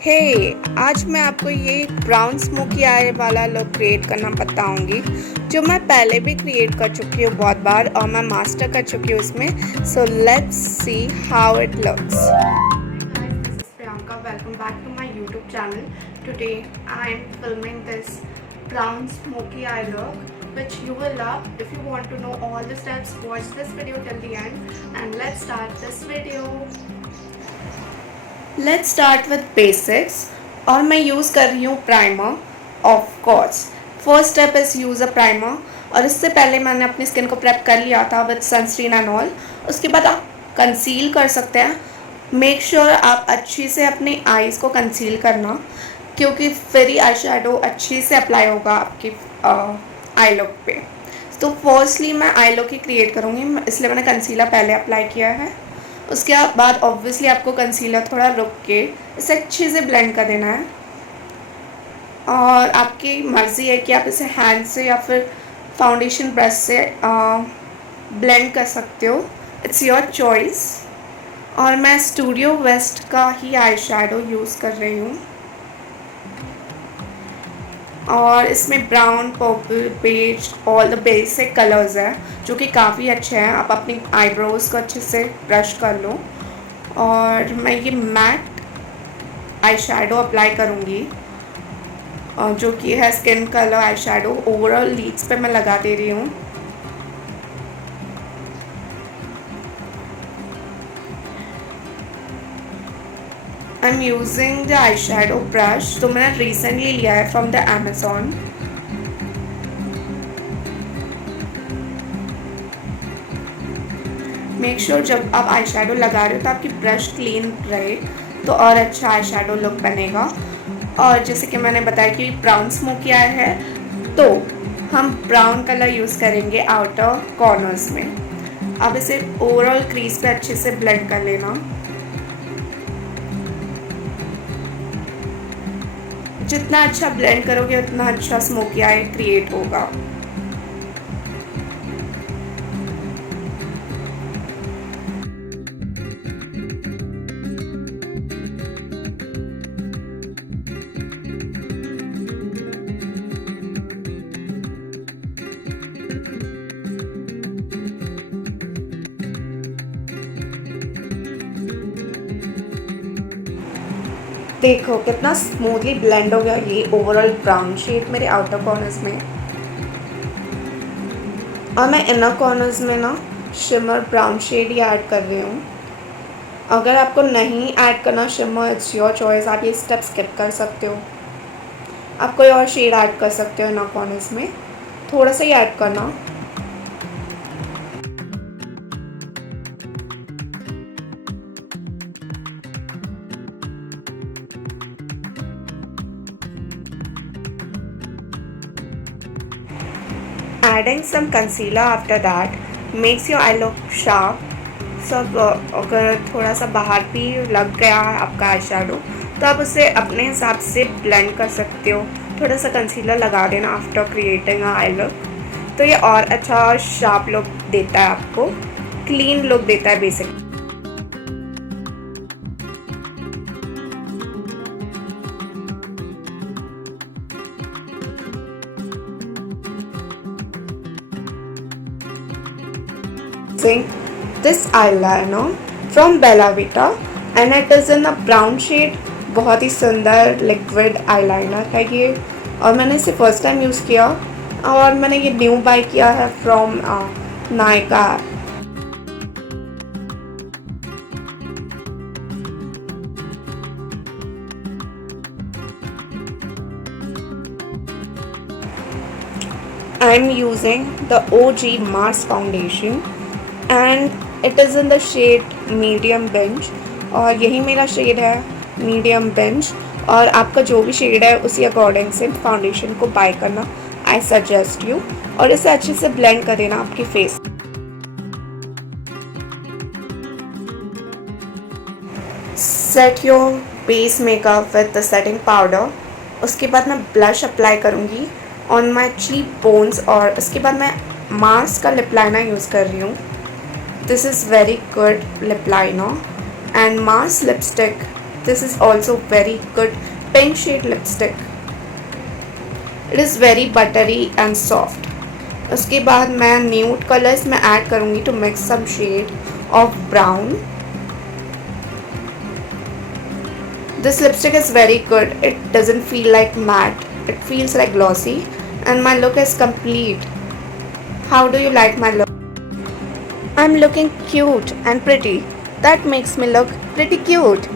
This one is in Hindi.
हे आज मैं आपको ये ब्राउन स्मोकी आई वाला लुक क्रिएट करना बताऊंगी जो मैं पहले भी क्रिएट कर चुकी हूँ बहुत बार और मैं मास्टर कर चुकी हूँ इसमें। So let's see how it looks. This is Priyanka. Welcome back to my YouTube channel. Today I am filming this brown smoky eye look which you will love. If you want to know all the steps, watch this video till the end and let's start this video. Let's start with basics और मैं यूज़ कर रही हूँ primer. Of course first step is use a primer और इससे पहले मैंने अपनी स्किन को प्रेप कर लिया था विद सनस्क्रीन एंड ऑल। उसके बाद आप कंसील कर सकते हैं। मेक श्योर आप अच्छी से अपनी आईज़ को कंसील करना क्योंकि फिर ही आई शेडो अच्छी से अप्लाई होगा आपकी आई लुक पे। तो फर्स्टली मैं आई लुक ही क्रिएट करूँगी इसलिए मैंने कंसीलर पहले अप्लाई किया है। उसके बाद ऑब्वियसली आपको कंसीलर थोड़ा रुक के इसे अच्छे से ब्लेंड कर देना है और आपकी मर्ज़ी है कि आप इसे हैंड से या फिर फाउंडेशन ब्रश से ब्लेंड कर सकते हो। It's your choice. और मैं स्टूडियो वेस्ट का ही आई शेडो यूज़ कर रही हूँ और इसमें brown, purple, beige all the basic colours हैं जो कि काफ़ी अच्छे हैं। आप अपनी आईब्रोज़ को अच्छे से ब्रश कर लो और मैं ये मैट आई शेडो अप्लाई करूँगी जो कि है skin colour eye shadow. Overall lids पे मैं लगा दे रही हूँ। I am using the eye shadow brush तो मैंने रिसेंटली लिया है from the Amazon. Make sure जब आप आई शेडो लगा रहे हो तो आपकी ब्रश क्लीन रहे तो और अच्छा आई शेडो लुक बनेगा। और जैसे कि मैंने बताया कि ब्राउन स्मोकी आई है तो हम ब्राउन कलर यूज़ करेंगे आउटर कॉर्नर्स में। अब इसे ओवरऑल क्रीज पे अच्छे से ब्लेंड कर लेना। जितना अच्छा ब्लेंड करोगे उतना अच्छा स्मोकी आई क्रिएट होगा। देखो कितना स्मूथली ब्लेंड हो गया ये ओवरऑल ब्राउन शेड मेरे आउटर कॉर्नर्स में। और मैं इनर कॉर्नर्स में ना शिमर ब्राउन शेड ही ऐड कर रही हूँ। अगर आपको नहीं ऐड करना शिमर, इट्स योर चॉइस, आप ये स्टेप स्किप कर सकते हो। आप कोई और शेड ऐड कर सकते हो इनर कॉर्नर्स में, थोड़ा सा ही ऐड करना। Adding some concealer after that makes your eye look sharp. सब अगर थोड़ा सा बाहर भी लग गया है आपका आई शेडो तो आप उसे अपने हिसाब से ब्लेंड कर सकते हो। थोड़ा सा कंसीलर लगा देना after creating a I look तो ये और अच्छा शार्प लुक देता है, आपको क्लीन लुक देता है basic. This eyeliner from Bella Vita and it is in a brown shade। बहुत ही सुंदर लिक्विड आईलाइनर है ये और मैंने इसे फर्स्ट टाइम यूज़ किया और मैंने ये न्यू बाय किया है from Nykaa. I am using the OG Mars foundation and it is in the shade medium beige और यही मेरा शेड है मीडियम बेंच। और आपका जो भी शेड है उसी अकॉर्डिंग से फाउंडेशन को बाय करना आई सजेस्ट यू और इसे अच्छे से ब्लेंड कर देना आपकी face. Set your base makeup with the setting powder. उसके बाद मैं ब्लश अप्लाई करूँगी ऑन माई चीक बोन्स और उसके बाद मैं मार्स का लिप लाइनर यूज़ कर रही हूँ। This is very good lip liner and Mars lipstick This is also very good pink shade lipstick. It is very buttery and soft. उसके बाद मैं न्यूड कलर्स में ऐड करूँगी to mix some shade of brown. This lipstick is very good. It doesn't feel like matte. It feels like glossy, and my look is complete. How do you like my look? I'm looking cute and pretty. That makes me look pretty cute.